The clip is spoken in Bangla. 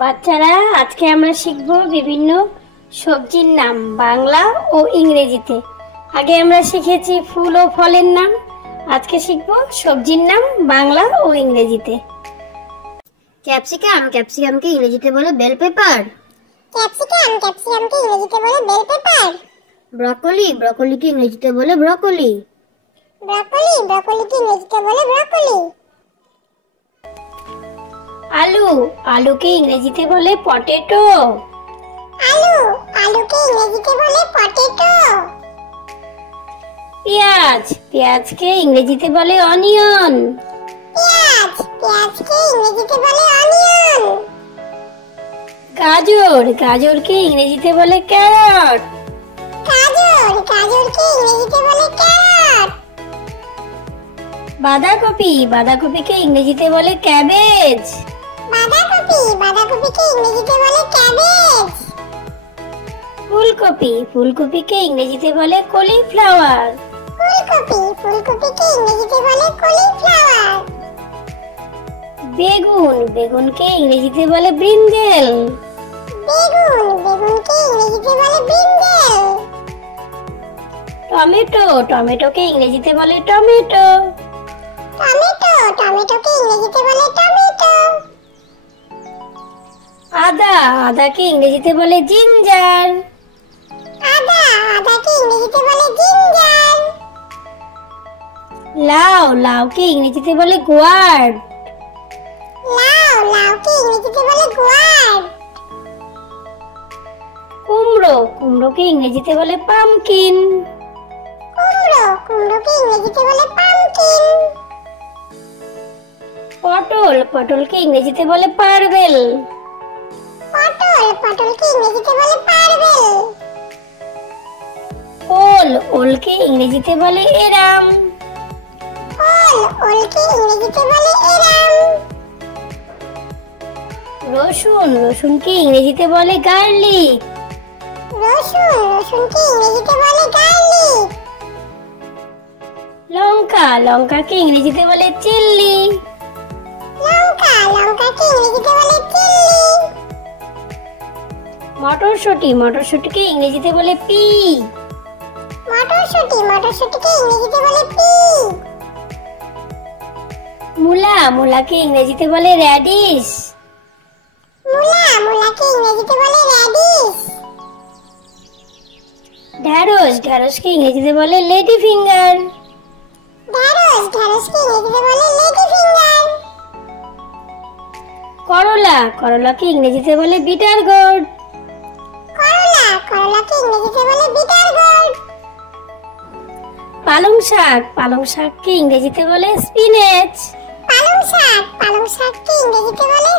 বাচ্চারা আজকে আমরা শিখব বিভিন্ন সবজির নাম বাংলা ও ইংরেজিতে। আগে আমরা শিখেছি ফুল ও ফলের নাম, আজকে শিখব সবজির নাম বাংলা ও ইংরেজিতে। ক্যাপসিকাম, ক্যাপসিকামকে ইংরেজিতে বলে বেল পেপার। ক্যাপসিকাম, ক্যাপসিকামকে ইংরেজিতে বলে বেল পেপার। ব্রকলি, ব্রকলিকে ইংরেজিতে বলে ব্রকলি। ব্রকলি, ব্রকলিকে ইংরেজিতে বলে ব্রকলি। আলু, আলুকে ইংরেজিতে বলে পটেটো। আলু, আলুকে ইংরেজিতে বলে পটেটো। পেঁয়াজ, পেঁয়াজকে ইংরেজিতে বলে অনিয়ন। পেঁয়াজ, পেঁয়াজকে ইংরেজিতে বলে অনিয়ন। গাজর, গাজরকে ইংরেজিতে বলে ক্যারট। গাজর, গাজরকে ইংরেজিতে বলে ক্যারট। বাঁধাকপি, বাঁধাকপিকে ইংরেজিতে বলে ক্যাবেজ। বাঁধাকপি, বাঁধাকপিকে ইংরেজিতে বলে ক্যাবেজ। ফুলকপি, ফুলকপিকে ইংরেজিতে বলে কলিফ্লাওয়ার। ফুলকপি, ফুলকপিকে ইংরেজিতে বলে কলিফ্লাওয়ার। বেগুন, বেগুনকে ইংরেজিতে বলে ব্রিঞ্জেল। বেগুন, বেগুনকে ইংরেজিতে বলে ব্রিঞ্জেল। টমেটো, টমেটোকে ইংরেজিতে বলে টমেটো। টমেটো, টমেটোকে ইংরেজিতে বলে টমেটো। আদা, আদাকে ইংরেজিতে বলে জিঞ্জার। আদা, আদাকে ইংরেজিতে বলে জিঞ্জার। লাউ, লাউকে ইংরেজিতে বলে গোয়ার্ড। লাউ, লাউকে ইংরেজিতে বলে গোয়ার্ড। কুমড়ো, কুমড়োকে ইংরেজিতে বলে পামকিন। কুমড়ো, কুমড়োকে ইংরেজিতে বলে পামকিন। পটল, পটলকে ইংরেজিতে বলে পার্বেল। পটল, পটলকে ইংরেজিতে বলে পার্বেল। ওল, ওলকে ইংরেজিতে বলে এরাম। ওল, ওলকে ইংরেজিতে বলে এরাম। রসুন, রসুনকে ইংরেজিতে বলে গার্লিক। রসুন, রসুনকে ইংরেজিতে বলে গার্লিক। লঙ্কা, লঙ্কাকে ইংরেজিতে বলে চিল্লি। লঙ্কা, লঙ্কাকে ইংরেজিতে বলে চিলি। মটরশুঁটি, মটরশুঁটিকে ইংরেজিতে বলে পি। মটরশুঁটি, মটরশুঁটিকে ইংরেজিতে বলে পি। মূলা, মূলাকে ইংরেজিতে বলে র্যাডিশ। মূলা, মূলাকে ইংরেজিতে বলে র্যাডিশ। ঢ্যাঁড়স, ঢ্যাঁড়সকে ইংরেজিতে বলে লেডি ফিঙ্গার। ঢ্যাঁড়স, ঢ্যাঁড়সকে ইংরেজিতে বলে লেডি ফিঙ্গার। করলা, করলাকে ইংরেজিতে বলে বিটার গোর্ড। করলা, করলাকে ইংরেজিতে বলে বিটার গোর্ড। পালং শাক, পালং শাককে ইংরেজিতে বলে স্পিনেচ। পালং শাক, পালং শাককে ইংরেজিতে বলে